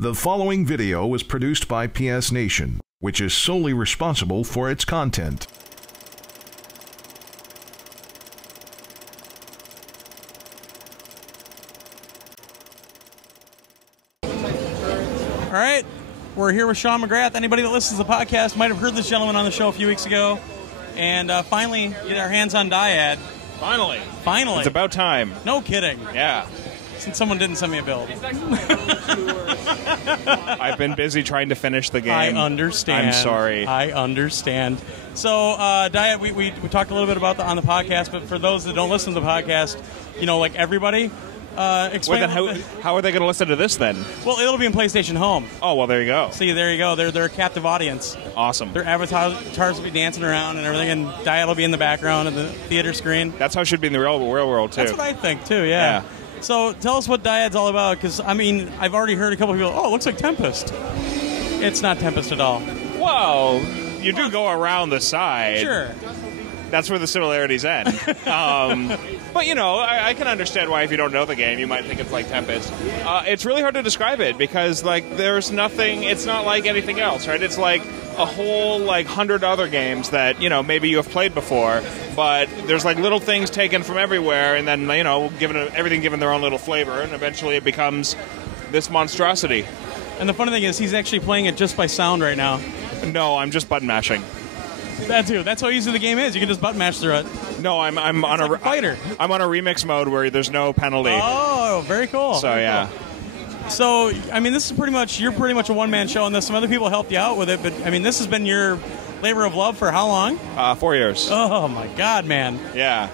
The following video was produced by PS Nation, which is solely responsible for its content. All right, we're here with Sean McGrath. Anybody that listens to the podcast might have heard this gentleman on the show a few weeks ago. And finally, get our hands on Dyad. Finally. Finally. It's about time. No kidding. Yeah. Since someone didn't send me a bill. I've been busy trying to finish the game. I understand. I'm sorry. I understand. So, Dyad, we talked a little bit about on the podcast, but for those that don't listen to the podcast, you know, like everybody, explain. Well, then how are they going to listen to this then? Well, it'll be in PlayStation Home. Oh, well, there you go. See, there you go. They're a captive audience. Awesome. Their avatars will be dancing around and everything, and Dyad will be in the background of the theater screen. That's how it should be in the real world, too. That's what I think, too, yeah. So tell us what Dyad's all about, because, I mean, I've already heard a couple of people, oh, it looks like Tempest. It's not Tempest at all. Well, you do go around the side. Sure. That's where the similarities end. But, you know, I can understand why if you don't know the game, you might think it's like Tempest. It's really hard to describe it because, like, there's nothing, it's not like anything else, right? It's like a whole, like, 100 other games that, you know, maybe you have played before, but there's, like, little things taken from everywhere and then, you know, everything given their own little flavor, and eventually it becomes this monstrosity. And the funny thing is, he's actually playing it just by sound right now. No, I'm just button mashing. That too. That's how easy the game is. You can just button mash through it. No, I'm on like a fighter. I'm on a remix mode where there's no penalty. Oh, very cool. So very yeah. Cool. So I mean, this is you're pretty much a one-man show on this. Some other people helped you out with it, but I mean, this has been your labor of love for how long? 4 years. Oh my God, man. Yeah.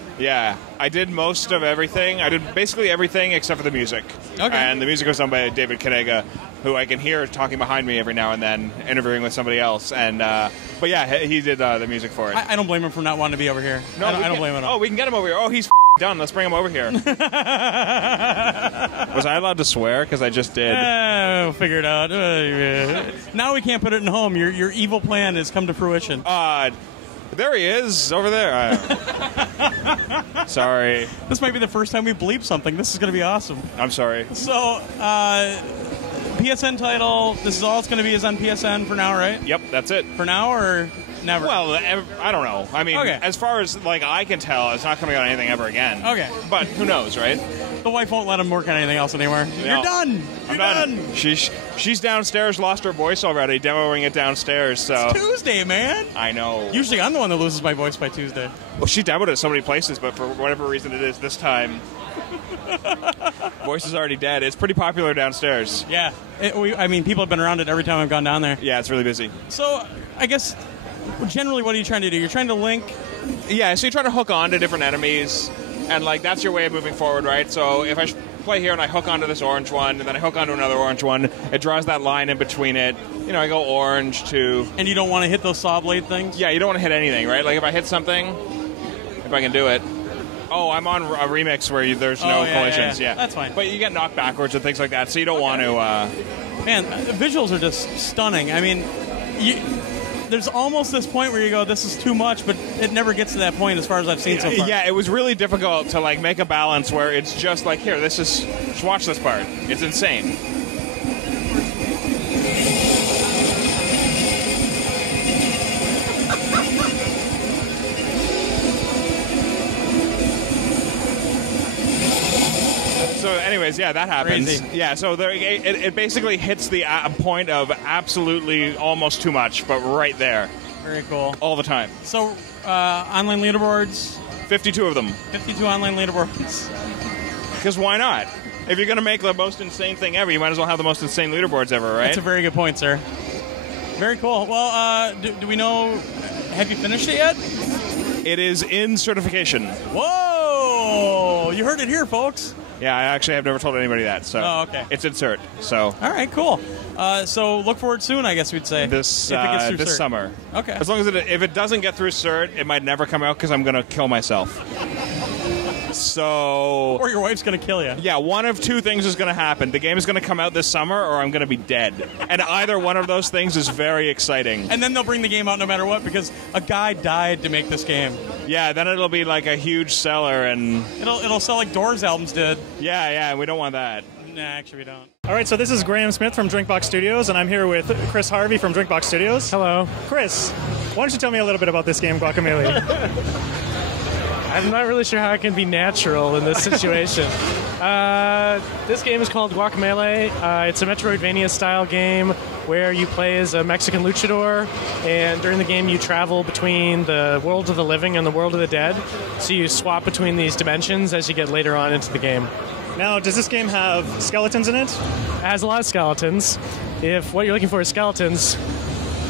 I did most of everything. I did basically everything except for the music. Okay. And the music was done by David Kanega, who I can hear talking behind me every now and then, interviewing with somebody else. And but yeah, he did the music for it. I don't blame him for not wanting to be over here. No, I don't blame him at all. Oh, we can get him over here. Oh, he's done. Let's bring him over here. Was I allowed to swear? Because I just did. We'll figure it out. Now we can't put it in home. Your evil plan has come to fruition. There he is, over there. Sorry. This might be the first time we bleep something. This is going to be awesome. I'm sorry. So, PSN title, this is all it's going to be is on PSN for now, right? Yep, that's it. For now or never? Well, I don't know. I mean, as far as like I can tell, it's not coming on anything ever again. Okay. But who knows, right? The wife won't let him work on anything else anymore. No. You're done. I'm done. She's downstairs, lost her voice already, demoing it downstairs. So it's Tuesday, man. I know. Usually I'm the one that loses my voice by Tuesday. Well, she demoed it so many places, but for whatever reason it is this time, voice is already dead. It's pretty popular downstairs. Yeah. I mean, people have been around it every time I've gone down there. Yeah, it's really busy. So, I guess, generally, what are you trying to do? You're trying to link? Yeah, so you try to hook on to different enemies, and, like, that's your way of moving forward, right? So if I play here and I hook onto this orange one, and then I hook onto another orange one, it draws that line in between it. You know, I go orange to... And you don't want to hit those saw blade things? Yeah, you don't want to hit anything, right? Like, if I hit something, if I can do it... Oh, I'm on a remix where there's no collisions. Yeah. That's fine. But you get knocked backwards and things like that, so you don't want to... Man, the visuals are just stunning. I mean, there's almost this point where you go, this is too much, but it never gets to that point as far as I've seen so far. Yeah, it was really difficult to like make a balance where it's just like, here, just watch this part. It's insane. So anyways, yeah, that happens. Crazy. Yeah, so it basically hits the point of absolutely almost too much, but right there. Very cool. All the time. So, online leaderboards? 52 of them. 52 online leaderboards. Because why not? If you're going to make the most insane thing ever, you might as well have the most insane leaderboards ever, right? That's a very good point, sir. Very cool. Well, do we know, have you finished it yet? It is in certification. Whoa! You heard it here, folks. Yeah, I actually have never told anybody that, so okay. It's in cert. So all right, cool. So look forward soon, I guess we'd say. This if it gets through this cert. summer. Okay. As long as if it doesn't get through cert, it might never come out because I'm going to kill myself. So... Or your wife's going to kill you. Yeah, one of two things is going to happen. The game is going to come out this summer, or I'm going to be dead. And either one of those things is very exciting. And then they'll bring the game out no matter what, because a guy died to make this game. Yeah, then it'll be like a huge seller, and... It'll sell like Doors albums did. Yeah, we don't want that. Nah, actually we don't. All right, so this is Graham Smith from Drinkbox Studios, and I'm here with Chris Harvey from Drinkbox Studios. Hello. Chris, why don't you tell me a little bit about this game, Guacamelee? I'm not really sure how I can be natural in this situation. This game is called Guacamelee. It's a Metroidvania-style game where you play as a Mexican luchador, and during the game you travel between the world of the living and the world of the dead. So you swap between these dimensions as you get later on into the game. Now, does this game have skeletons in it? It has a lot of skeletons. If what you're looking for is skeletons,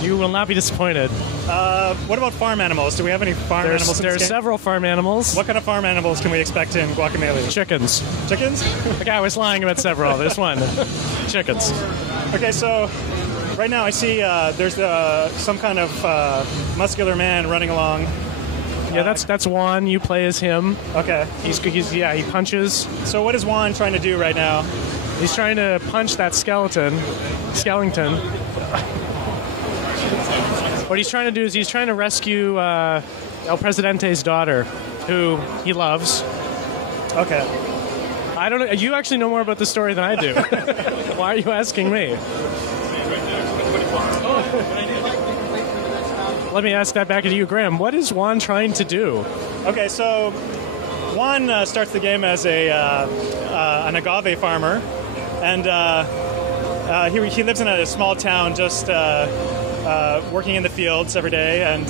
you will not be disappointed. What about farm animals? Do we have any farm animals in this game? There are several farm animals. What kind of farm animals can we expect in Guacamelee? Chickens. Chickens? Okay, I was lying about several. There's one. Chickens. Okay, so right now I see there's some kind of muscular man running along. Yeah, that's Juan. You play as him. Okay. He punches. So what is Juan trying to do right now? He's trying to punch that skeleton. What he's trying to do is he's trying to rescue El Presidente's daughter, who he loves. Okay. I don't know. You actually know more about the story than I do. Why are you asking me? Let me ask that back at you, Graham. What is Juan trying to do? Okay, so Juan starts the game as an agave farmer, and he lives in a small town just working in the fields every day, and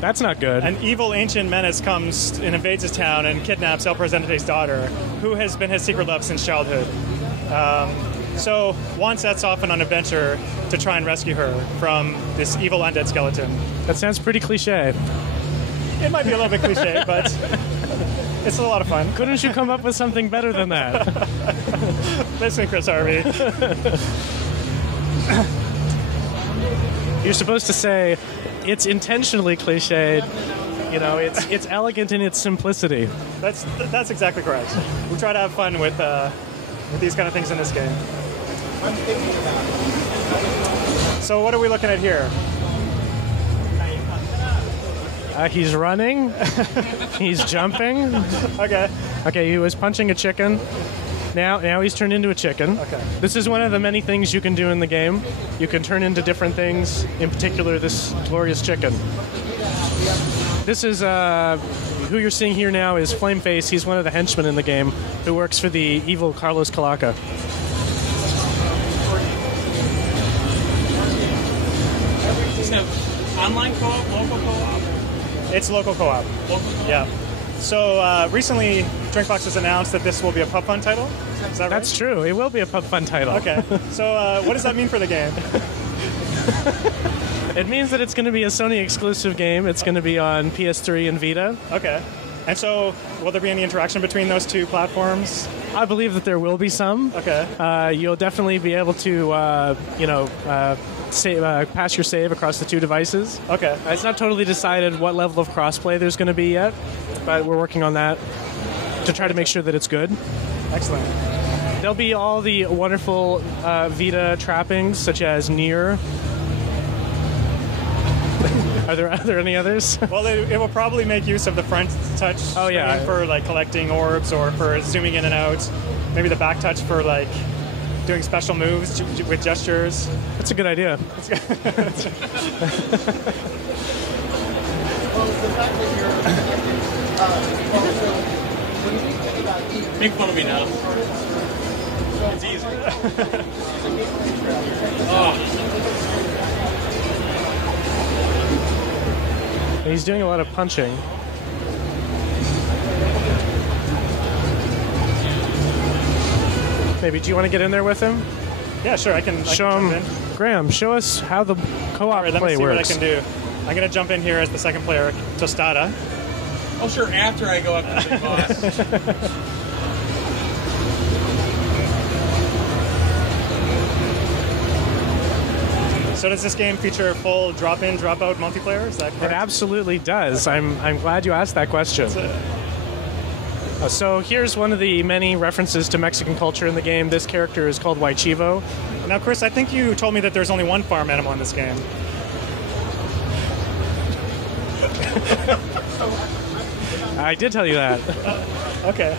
that's not good. An evil ancient menace comes and invades his town and kidnaps El Presidente's daughter, who has been his secret love since childhood. So Juan sets off on an adventure to try and rescue her from this evil undead skeleton. That sounds pretty cliche. It might be a little bit cliche, but it's a lot of fun. Couldn't you come up with something better than that? Listen, Chris Harvey. You're supposed to say, it's intentionally cliched. You know, it's elegant in its simplicity. That's exactly correct. We try to have fun with these kind of things in this game. So what are we looking at here? He's running. He's jumping. Okay, he was punching a chicken. Now he's turned into a chicken. Okay. This is one of the many things you can do in the game. You can turn into different things, in particular this glorious chicken. This is, who you're seeing here now is Flameface. He's one of the henchmen in the game who works for the evil Carlos Calaca. Is this online co-op, local co-op? It's local co-op. Yeah. So recently, Drinkbox has announced that this will be a Pub Fun title. Is that right? That's true. It will be a Pub Fun title. Okay. So what does that mean for the game? It means that it's going to be a Sony exclusive game. It's going to be on PS3 and Vita. Okay. And so, will there be any interaction between those two platforms? I believe that there will be some. Okay. You'll definitely be able to, pass your save across the two devices. Okay. It's not totally decided what level of crossplay there's going to be yet, but we're working on that to try to make sure that it's good. Excellent. There'll be all the wonderful Vita trappings, such as Nier. Are there any others? Well, it will probably make use of the front touch screen for like collecting orbs or for zooming in and out. Maybe the back touch for like doing special moves with gestures. That's a good idea. Make fun of me now. It's easy. He's doing a lot of punching. Maybe, do you want to get in there with him? Yeah, sure. I can show him. Graham, show us how the co-op play works. Let me see what I can do. I'm going to jump in here as the second player, Tostada. Oh, sure. After I go up to the boss. So does this game feature full drop-in, drop-out multiplayer? Is that correct? It absolutely does. Okay. I'm glad you asked that question. So here's one of the many references to Mexican culture in the game. This character is called Huaychivo. Now, Chris, I think you told me that there's only one farm animal in this game. I did tell you that. Okay.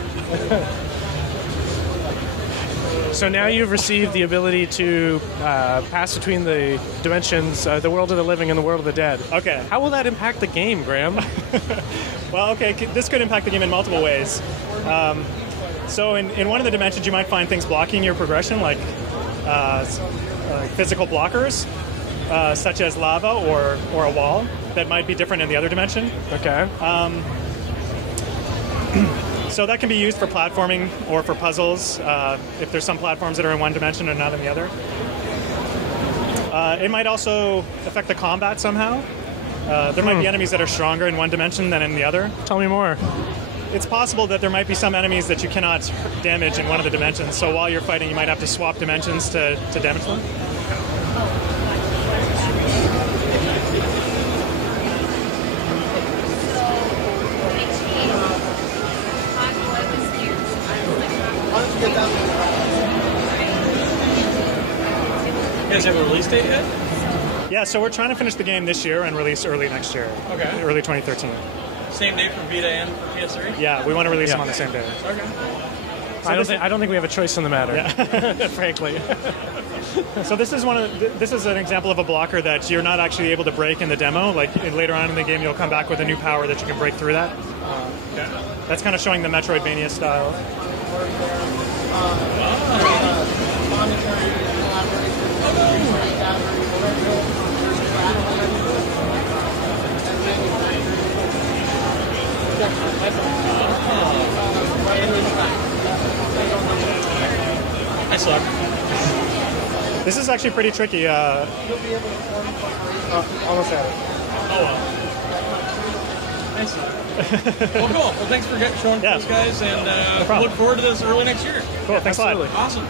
So now you've received the ability to pass between the dimensions, the world of the living and the world of the dead. Okay. How will that impact the game, Graham? Well, okay, this could impact the game in multiple ways. So in one of the dimensions, you might find things blocking your progression, like physical blockers, such as lava or a wall that might be different in the other dimension. Okay. So that can be used for platforming or for puzzles, if there's some platforms that are in one dimension and not in the other. It might also affect the combat somehow. There might be enemies that are stronger in one dimension than in the other. Tell me more. It's possible that there might be some enemies that you cannot damage in one of the dimensions, so while you're fighting you might have to swap dimensions to damage them. You guys have a release date yet? Yeah, so we're trying to finish the game this year and release early next year. Okay. Early 2013. Same day for Vita and for PS3? Yeah, we want to release them on the same day. Okay. I don't think we have a choice in the matter, frankly. So this is this is an example of a blocker that you're not actually able to break in the demo. Like later on in the game, you'll come back with a new power that you can break through that. That's kind of showing the Metroidvania style. I suck. This is actually pretty tricky. Almost at it. Oh well. Nice. Well, cool. Well, thanks for showing those guys, and problem. look forward to this early next year. Cool. Thanks a lot. Awesome.